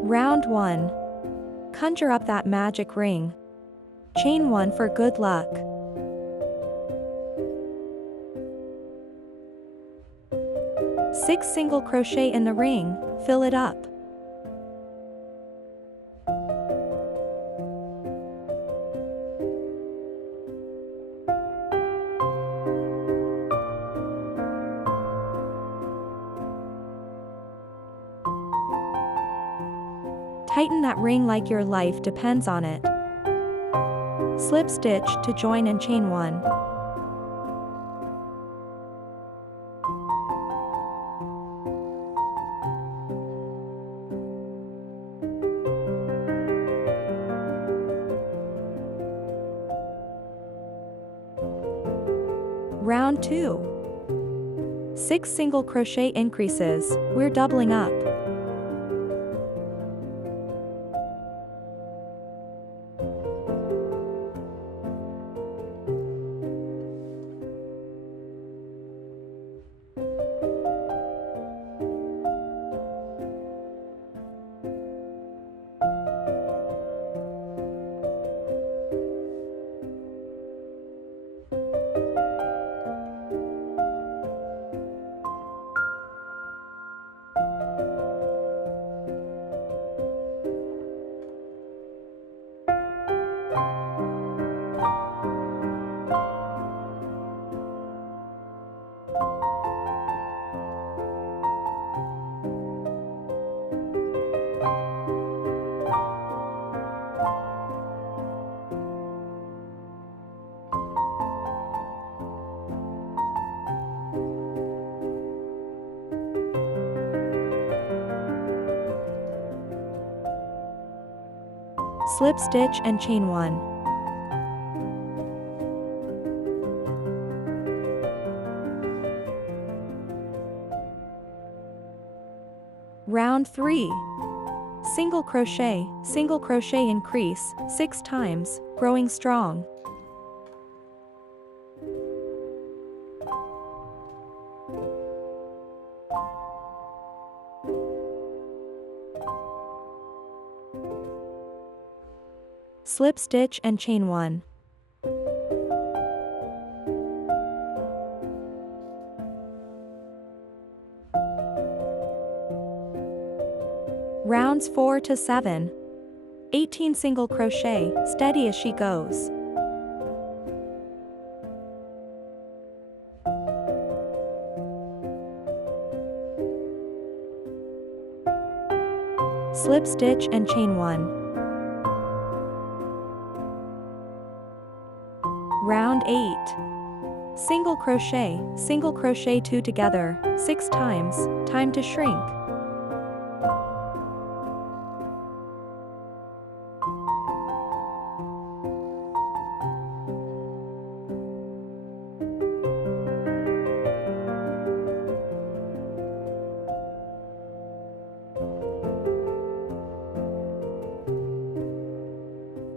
Round 1. Conjure up that magic ring. Chain 1 for good luck. Six single crochet in the ring, fill it up. Tighten that ring like your life depends on it. Slip stitch to join and chain 1. Round 2. 6 single crochet increases, we're doubling up. Slip stitch and chain 1. Round 3. Single crochet increase, 6 times, growing strong. Slip stitch and chain 1. Rounds 4 to 7. 18 single crochet, steady as she goes. Slip stitch and chain 1. Round 8. Single crochet 2 together, 6 times, time to shrink.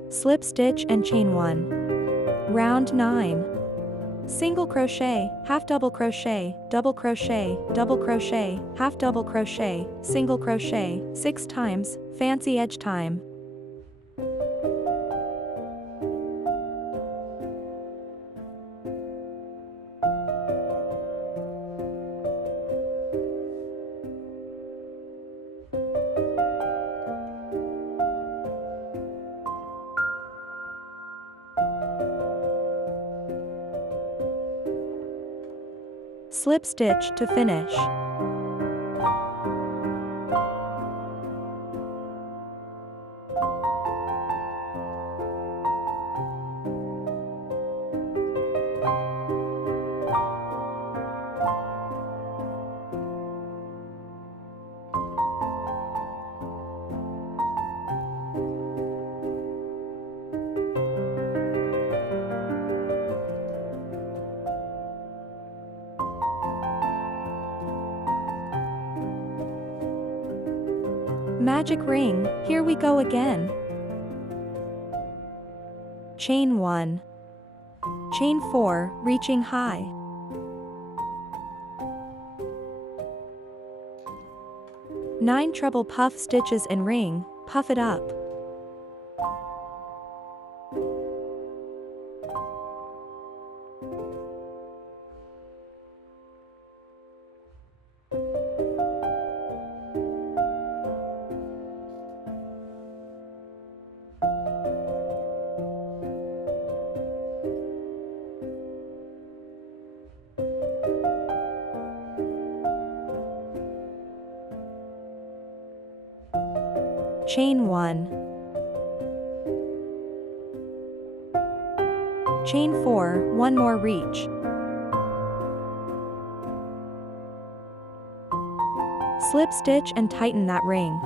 Slip stitch and chain 1. Round 9. Single crochet, half double crochet, double crochet, double crochet, half double crochet, single crochet, 6 times, fancy edge time. Slip stitch to finish. Magic ring, here we go again. chain 1, chain 4, reaching high, 9 treble puff stitches and ring, puff it up, chain 1, chain 4, 1 more reach, slip stitch and tighten that ring,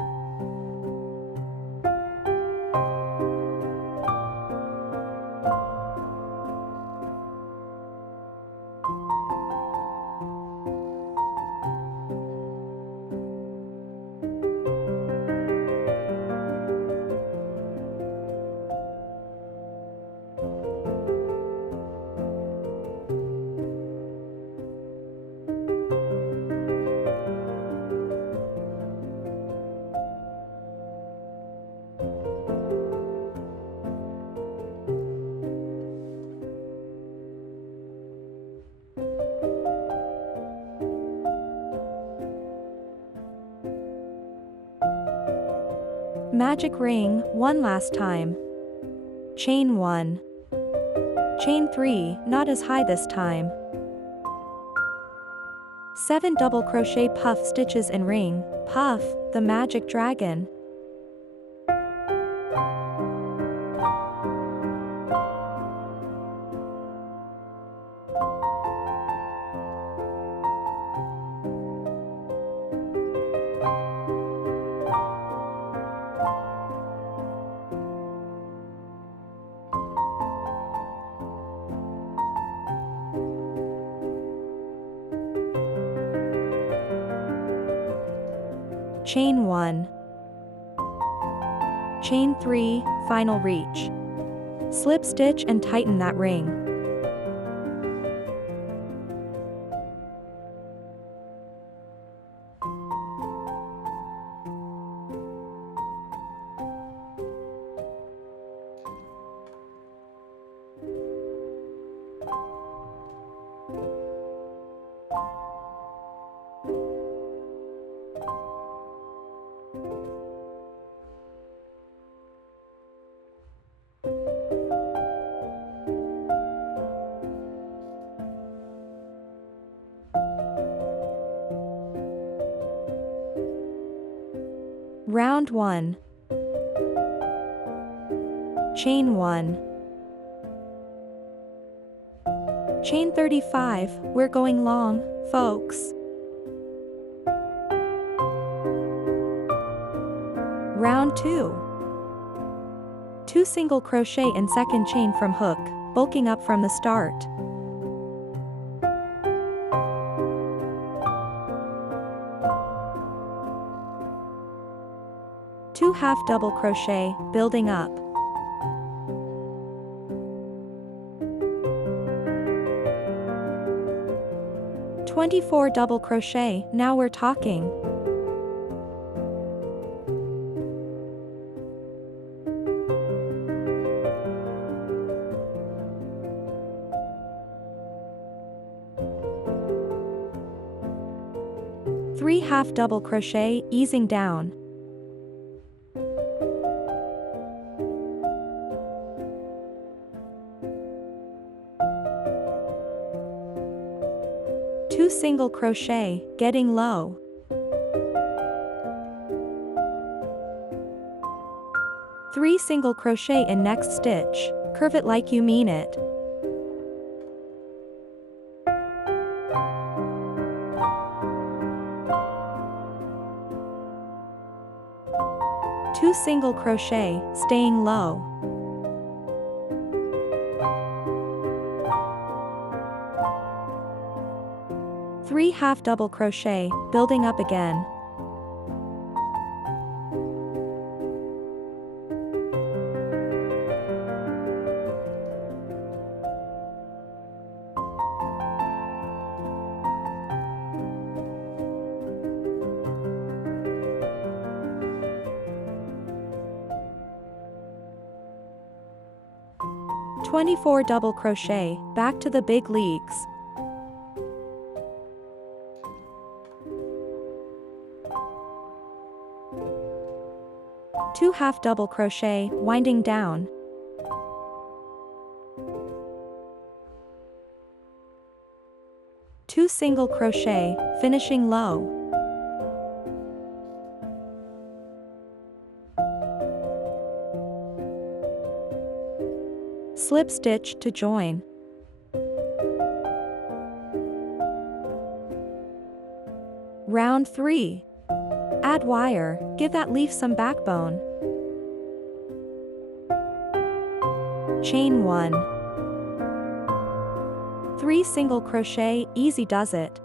magic ring, 1 last time, chain 1, chain 3, not as high this time, 7 double crochet puff stitches and ring, puff, the magic dragon, chain 1, chain 3, final reach, slip stitch and tighten that ring, round 1, chain 1, chain 35, we're going long, folks, round 2, 2 single crochet in second chain from hook, bulking up from the start, 2 half double crochet, building up, 24 double crochet, now we're talking, 3 half double crochet, easing down, 2 single crochet, getting low, 3 single crochet in next stitch, curve it like you mean it, 2 single crochet, staying low, 3 half double crochet, building up again, 24 double crochet, back to the big leagues. 2 half double crochet, winding down. 2 single crochet, finishing low. Slip stitch to join. Round 3. Add wire, give that leaf some backbone. Chain 1. 3 single crochet, easy does it.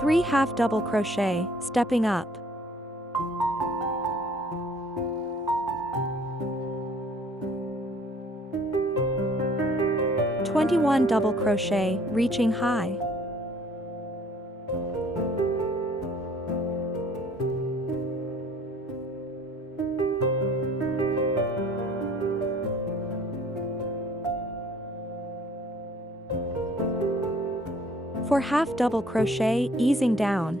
Three half double crochet, stepping up. (21) double crochet, reaching high. For half double crochet, easing down.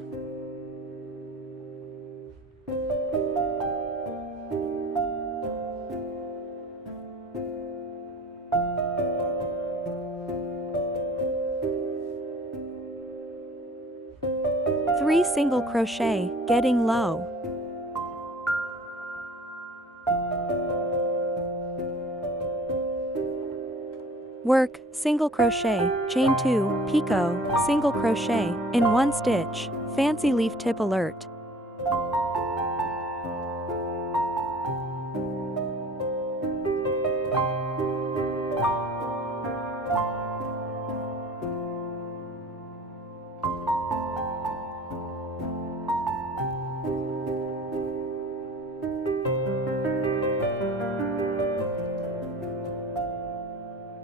Three single crochet, getting low. Work, single crochet, chain 2, picot, single crochet, in 1 stitch, fancy leaf tip alert.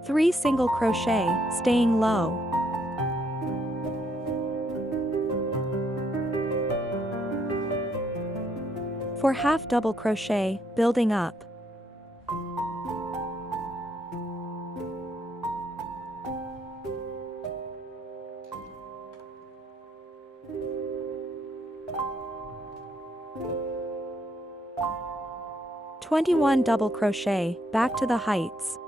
Three single crochet, staying low. For half double crochet, building up. (21) double crochet, back to the heights.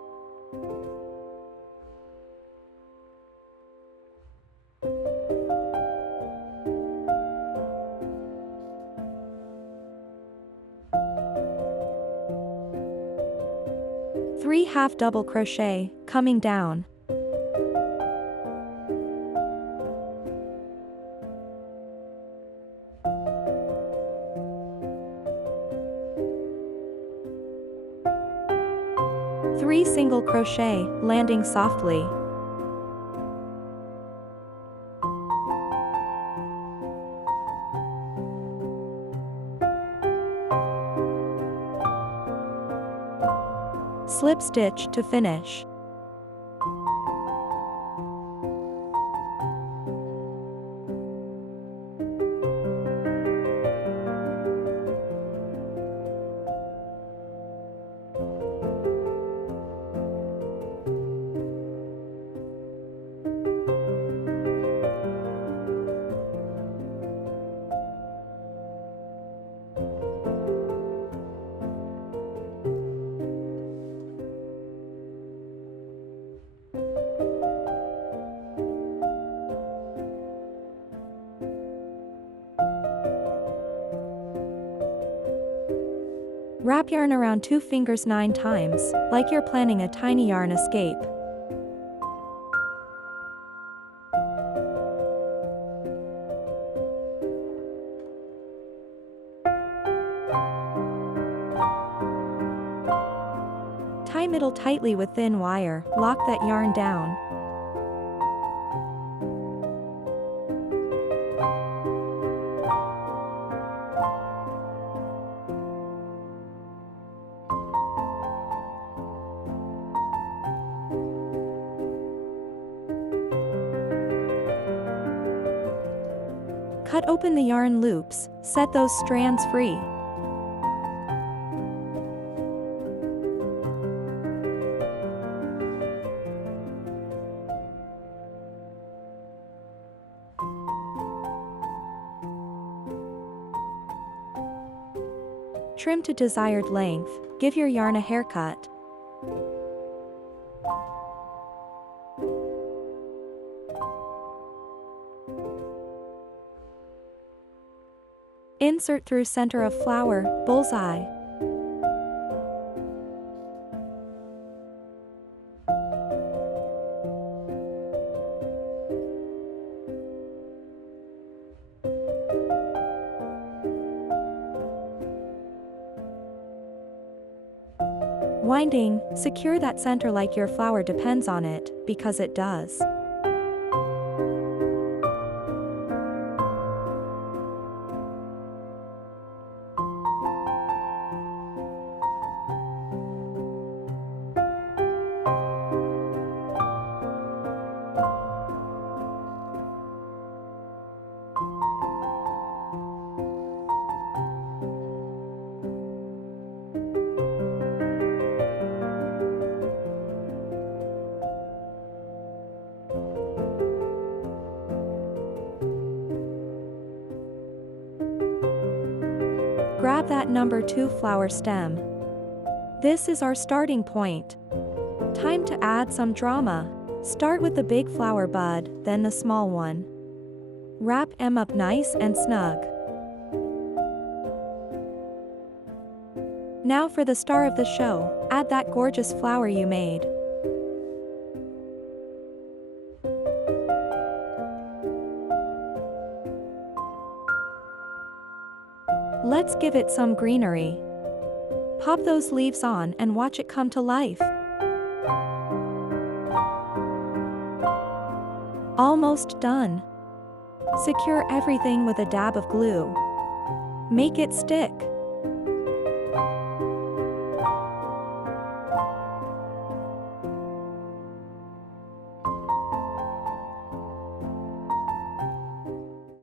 Three half double crochet, coming down. Three single crochet, landing softly. Slip stitch to finish. Wrap yarn around 2 fingers 9 times, like you're planning a tiny yarn escape. Tie middle tightly with thin wire, lock that yarn down. Cut open the yarn loops, set those strands free. Trim to desired length, give your yarn a haircut. Insert through center of flower, bullseye. Winding, secure that center like your flower depends on it, because it does. Grab that number 2 flower stem. This is our starting point. Time to add some drama. Start with the big flower bud, then the small one. Wrap them up nice and snug. Now for the star of the show, add that gorgeous flower you made. Let's give it some greenery. Pop those leaves on and watch it come to life. Almost done. Secure everything with a dab of glue. Make it stick.